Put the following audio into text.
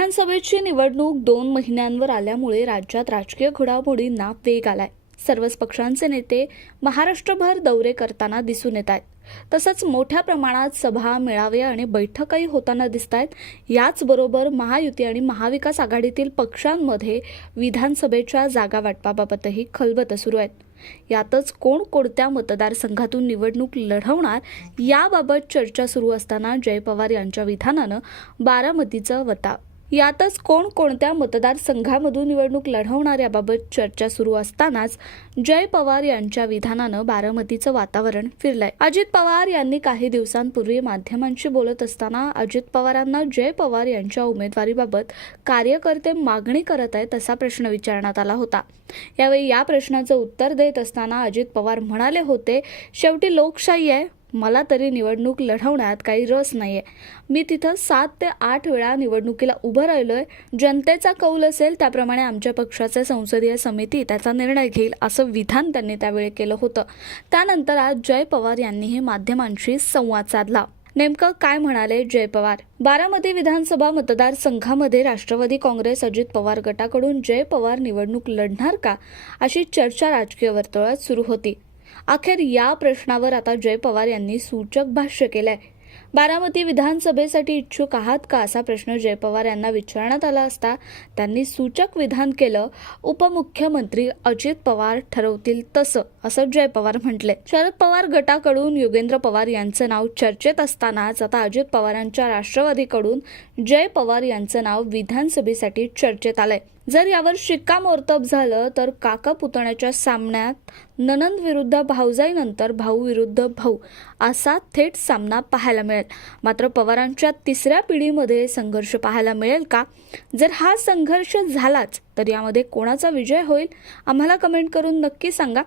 विधानसभेची निवडणूक दोन महिन्यांवर आल्यामुळे राज्यात राजकीय घडामोडींना वेग आलाय. सर्वच पक्षांचे नेते महाराष्ट्रभर दौरे करताना दिसून येत आहेत. तसंच मोठ्या प्रमाणात सभा मेळावे आणि बैठकही होताना दिसत आहेत याचबरोबर महायुती आणि महाविकास आघाडीतील पक्षांमध्ये विधानसभेच्या जागा वाटपाबाबतही खलबत सुरू आहेत. यातच कोण कोणत्या मतदारसंघातून निवडणूक लढवणार याबाबत चर्चा सुरू असताना जय पवार यांच्या विधानानं बारामतीचं वता यातच कोण कोणत्या मतदारसंघामधून निवडणूक लढवणाऱ्याबाबत चर्चा सुरू असतानाच जय पवार यांच्या विधानानं बारामतीचं वातावरण फिरलंय. अजित पवार यांनी काही दिवसांपूर्वी माध्यमांशी बोलत असताना अजित पवारांना जय पवार यांच्या उमेदवारीबाबत कार्यकर्ते मागणी करत आहेत असा प्रश्न विचारण्यात आला होता. यावेळी या प्रश्नाचं उत्तर देत असताना अजित पवार म्हणाले होते शेवटी लोकशाही आहे. मला तरी निवडणूक लढवण्यात काही रस नाही आहे मी तिथं सात ते आठ वेळा निवडणुकीला उभं राहिलो आहे जनतेचा कौल असेल त्याप्रमाणे आमच्या पक्षाचे संसदीय समिती त्याचा निर्णय घेईल असं विधान त्यांनी त्यावेळी केलं होतं. त्यानंतर आज जय पवार यांनीही माध्यमांशी संवाद साधला. नेमकं काय म्हणाले जय पवार? बारामती विधानसभा मतदारसंघामध्ये राष्ट्रवादी काँग्रेस अजित पवार गटाकडून जय पवार निवडणूक लढणार का? अशी चर्चा राजकीय वर्तुळात सुरू होती. अखेर या प्रश्नावर आता जय पवार यांनी सूचक भाष्य केलंय. बारामती विधानसभेसाठी इच्छुक आहात का असा प्रश्न जय पवार यांना विचारण्यात आला असता त्यांनी सूचक विधान केलं. उपमुख्यमंत्री अजित पवार ठरवतील तसं असं जय पवार म्हटले. शरद पवार गटाकडून योगेंद्र पवार यांचं नाव चर्चेत असतानाच आता अजित पवारांच्या राष्ट्रवादीकडून जय पवार यांचं नाव विधानसभेसाठी चर्चेत आलंय. जर यावर शिक्कामोर्तब झालं तर काका पुतण्याच्या सामन्यात ननंद विरुद्ध भाऊजाईनंतर भाऊ विरुद्ध भाऊ असा थेट सामना पाहायला मिळेल. मात्र पवारांच्या तिसऱ्या पिढीमध्ये संघर्ष पाहायला मिळेल का? जर हा संघर्ष झालाच तर यामध्ये कोणाचा विजय होईल? आम्हाला कमेंट करून नक्की सांगा.